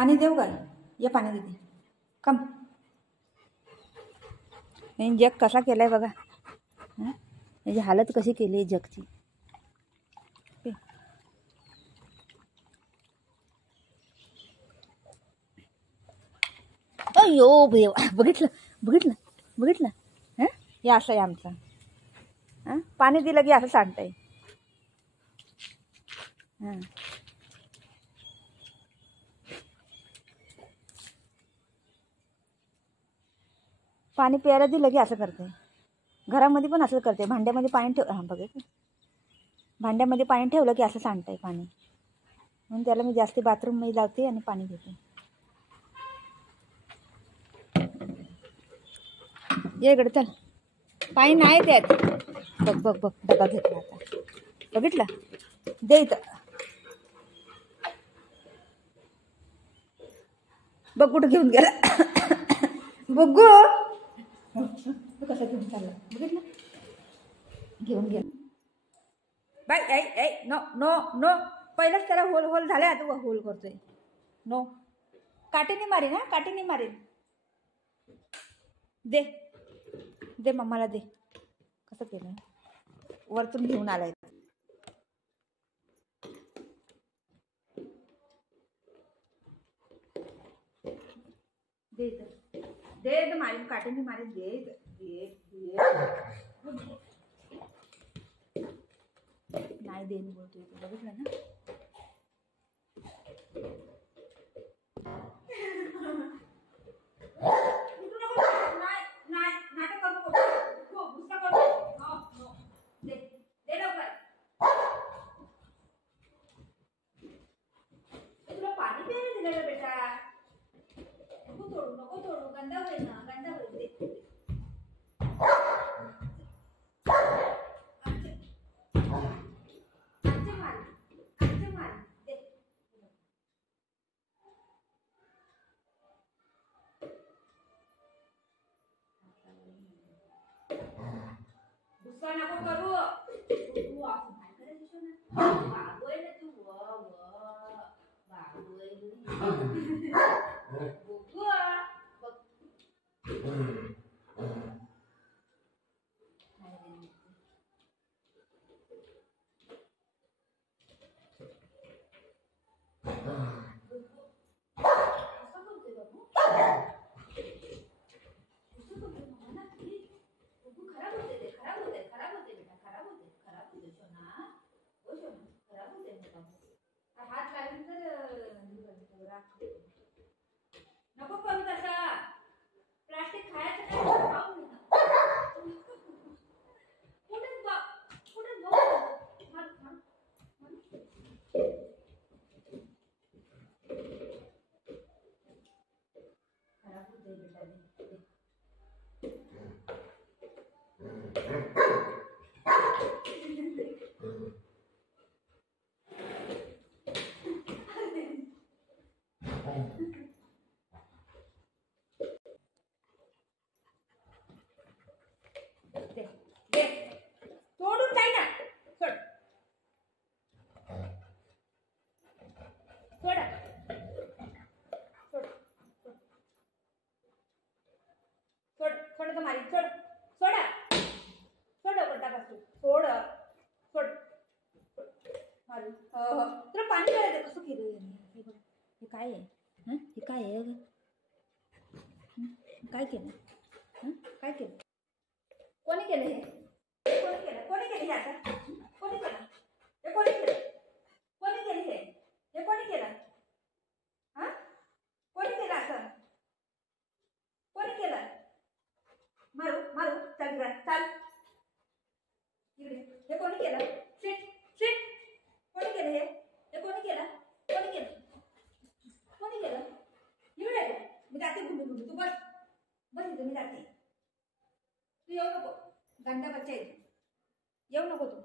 पाणी देऊ का? ये पाणी देते. कम. जग कसा केलाय बघा. याची हालत कशी केली जगची. अयो देव, बघितलं बघितलं बघितलं. हे असं आहे आमचं. पाणी दिलं की असं सांडतंय. पाणी प्यायला दिलं की असं करते. घरामध्ये पण असं करते. भांड्यामध्ये पाणी ठेव बघितलं. भांड्यामध्ये पाणी ठेवलं की असं सांडतंय पाणी. म्हणून त्याला मी जास्ती बाथरूममध्ये जाते आणि पाणी घेते. ये इकडे चल. पाणी नाही त्यात. बघ बघ बघ डबा घेतला आता. बघितलं. दे इथं. बघ कुठं घेऊन गेला. बघू कसं घेऊन चालला. बघितलं. घेऊन गेला. बाय ऐ ऐ नो नो नो. पहिलंच त्याला होल होल झाले. आता होल करतोय. नो. काठीने मारीन. काठीने मारीन. दे दे मम्माला दे. कसं केलं. वरतून घेऊन आलाय. दे दे मारीन. काठीने मारीन. दे दे दे. नाही देईन बोलतोय. बघितलं ना. गुस्सा नको करू. तू असं काय करायचं ना. बाबोय ना तू. बाबोय नको करू तसा. प्लास्टिक खायचं नाही. तोडून जाई ना. सोड सोड सोड सोड तर मारी. सोड सोडा. सोड टाकास. सोड सोड मारू. तुला पाणी करायचं. कसं केलं. हे काय आहे. हे काय आहे. काय केलं. काय केलं. कोणी केलं हे. कोणी केलं. कोणी केलं हे. आता कोणी केलं. हे कोणी केलं. कोणी केलं हे. हे कोणी केलं. कोणी केलं असं. कोणी केलं. मारू मारू. चल चाल इकडे. हे कोणी केलं. Shit shit. कोणी केलं हे. हे कोणी केलं. कोणी केलं. कोणी केलं. इकडे मी जाते. गुंडू गुंडू. तू बस बस इथं. मी जाते. तू येऊ नको. गंदा बच्चा आहे. येऊ नको तू.